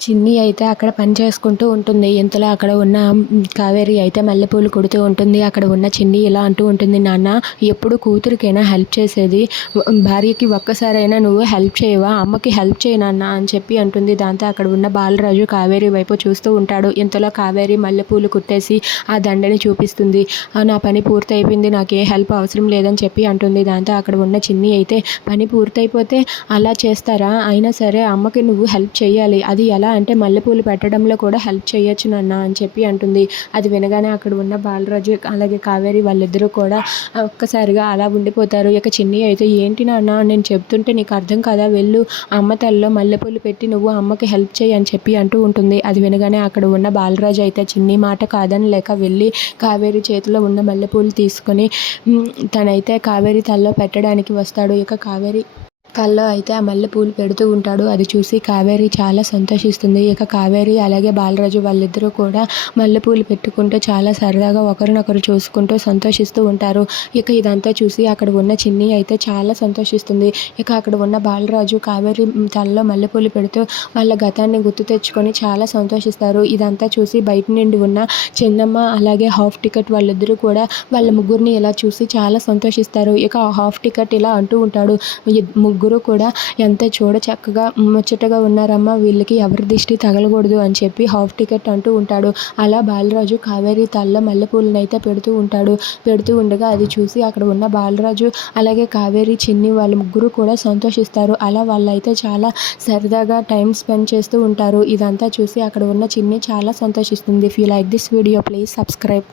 చిన్ని అయితే అక్కడ పని చేసుకుంటూ ఉంటుంది. ఇంతలో అక్కడ ఉన్న కావేరి అయితే మల్లెపూలు కుడుతూ ఉంటుంది. అక్కడ ఉన్న చిన్ని ఇలా అంటూ ఉంటుంది నాన్న ఎప్పుడు కూతురికైనా హెల్ప్ చేసేది భార్యకి ఒక్కసారైనా నువ్వు హెల్ప్ చేయవా? అమ్మకి హెల్ప్ చేయి నాన్న అని చెప్పి అంటుంది. దాంతో అక్కడ ఉన్న బాలరాజు కావేరి వైపు చూస్తూ ఉంటాడు. ఇంతలో కావేరి మల్లెపూలు కుట్టేసి ఆ దండని చూపిస్తుంది. నా పని పూర్తయిపోయింది నాకు ఏ హెల్ప్ అవసరం లేదని చెప్పి అంటుంది. దాంతో అక్కడ ఉన్న చిన్ని అయితే పని పూర్తయిపోతే అలా చేస్తారా? అయినా సరే అమ్మకి నువ్వు హెల్ప్ చేయాలి అది ఎలా అంటే మల్లెపూలు పెట్టడంలో కూడా హెల్ప్ చేయొచ్చు నాన్న అని చెప్పి అంటుంది. అది వినగానే అక్కడ ఉన్న బాలరాజు అలాగే కావేరి వాళ్ళిద్దరూ కూడా ఒక్కసారిగా అలా ఉండిపోతారు. ఇక చిన్ని అయితే ఏంటి నాన్న నేను చెప్తుంటే నీకు అర్థం కదా? వెళ్ళు. అమ్మ తల్లిలో మల్లెపూలు పెట్టి నువ్వు అమ్మకి హెల్ప్ చేయి అని చెప్పి అంటూ ఉంటుంది. అది వినగానే అక్కడ ఉన్న బాలరాజు అయితే చిన్ని మాట కాదని లేక వెళ్ళి కావేరి చేతిలో ఉన్న మల్లెపూలు తీసుకొని తనైతే కావేరి తల్లో పెట్టడానికి వస్తాడు. ఇక కావేరి కల్లో అయితే ఆ మల్లెపూలు పెడుతూ ఉంటాడు. అది చూసి కావేరి చాలా సంతోషిస్తుంది. ఇక కావేరి అలాగే బాలరాజు వాళ్ళిద్దరూ కూడా మల్లెపూలు పెట్టుకుంటూ చాలా సరదాగా ఒకరినొకరు చూసుకుంటూ సంతోషిస్తూ ఉంటారు. ఇక ఇదంతా చూసి అక్కడ ఉన్న చిన్ని అయితే చాలా సంతోషిస్తుంది. ఇక అక్కడ ఉన్న బాలరాజు కావేరి తలలో మల్లెపూలు పెడుతూ వాళ్ళ గతాన్ని గుర్తు తెచ్చుకొని చాలా సంతోషిస్తారు. ఇదంతా చూసి బయట నుండి ఉన్న చిన్నమ్మ అలాగే హాఫ్ టికెట్ వాళ్ళిద్దరూ కూడా వాళ్ళ ముగ్గురిని ఇలా చూసి చాలా సంతోషిస్తారు. ఇక ఆ హాఫ్ టికెట్ ఇలా అంటూ ఉంటాడు. ముగ్గురు కూడా ఎంత చూడ చక్కగా ముచ్చటగా ఉన్నారమ్మా వీళ్ళకి ఎవరి దిష్టి తగలకూడదు అని చెప్పి హాఫ్ టికెట్ అంటూ ఉంటాడు. అలా బాలరాజు కావేరి తల్ల మల్లెపూలను అయితే పెడుతూ ఉంటాడు. పెడుతూ ఉండగా అది చూసి అక్కడ ఉన్న బాలరాజు అలాగే కావేరి చిన్ని వాళ్ళ ముగ్గురు కూడా సంతోషిస్తారు. అలా వాళ్ళైతే చాలా సరదాగా టైం స్పెండ్ చేస్తూ ఉంటారు. ఇదంతా చూసి అక్కడ ఉన్న చిన్ని చాలా సంతోషిస్తుంది. If you like this video please subscribe